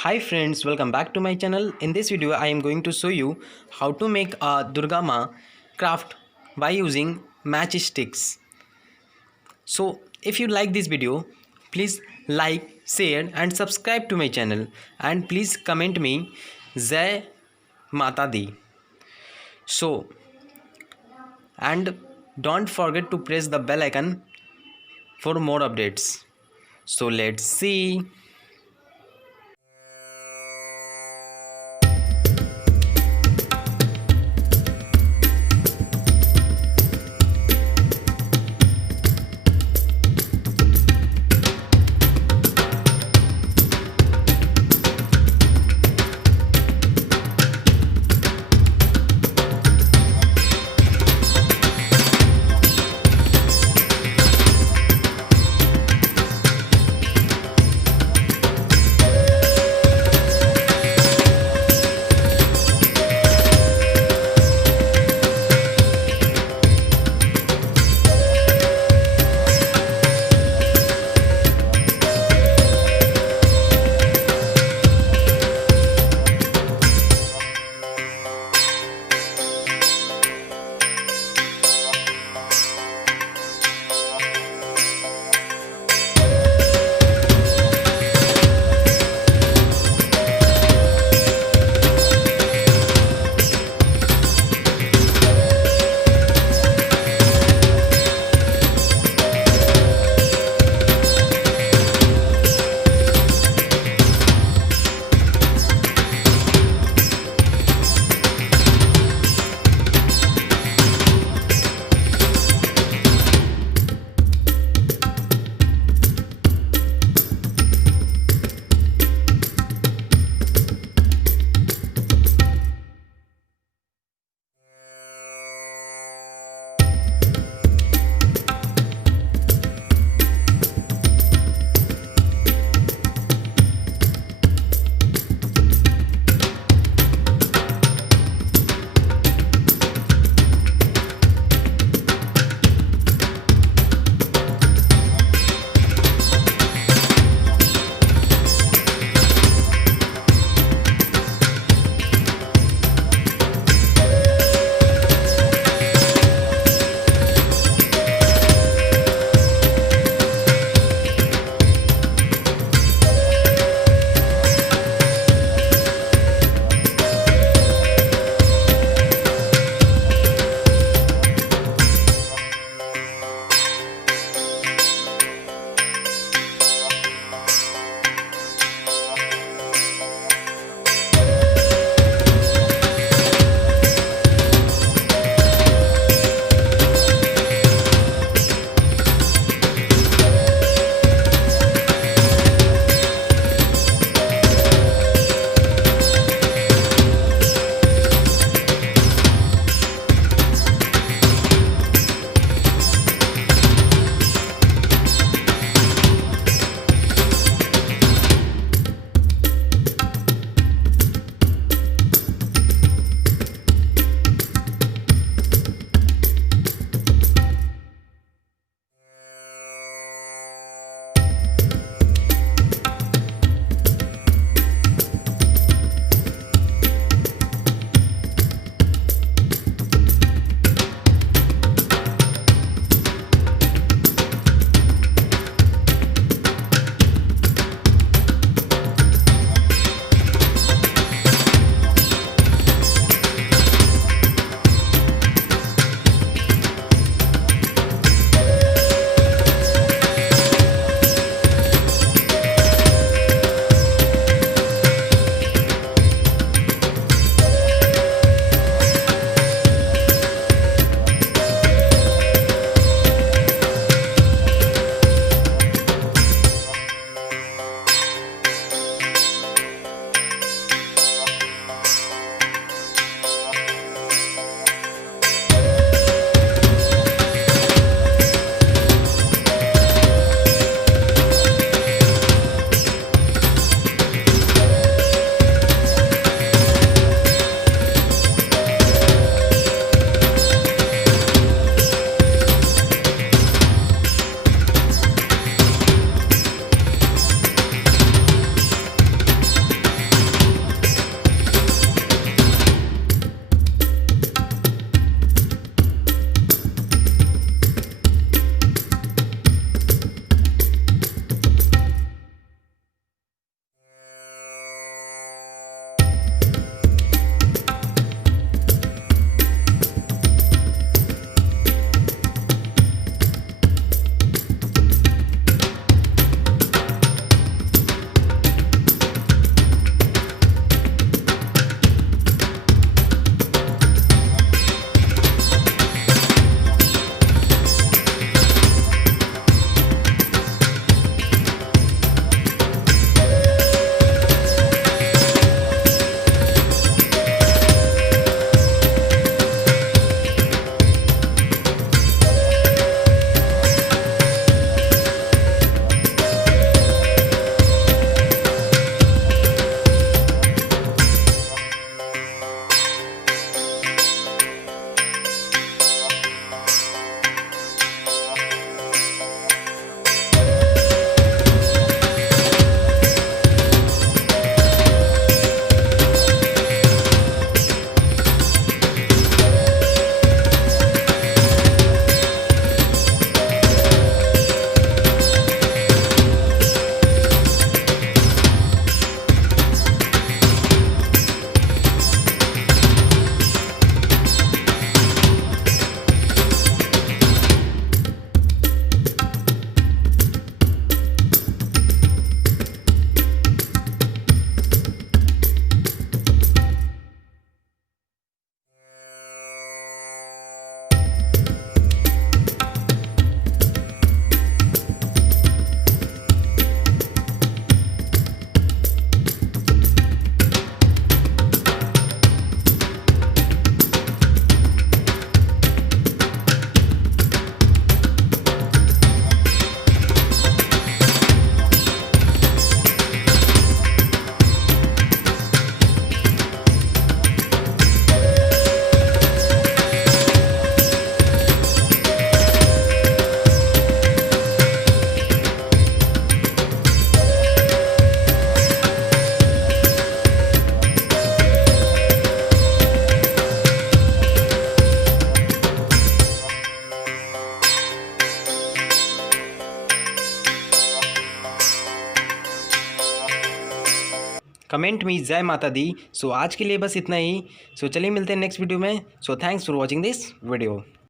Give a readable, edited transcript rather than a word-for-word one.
Hi friends, welcome back to my channel. In this video I am going to show you how to make a Durga Ma craft by using matchsticks. So if you like this video, please like, share and subscribe to my channel, and please comment me Jai Mata Di. So, and don't forget to press the bell icon for more updates. So let's see. Comment में जय माता दी। सो आज के लिए बस इतना ही। सो चलिए मिलते हैं नेक्स्ट वीडियो में। So thanks for watching this video.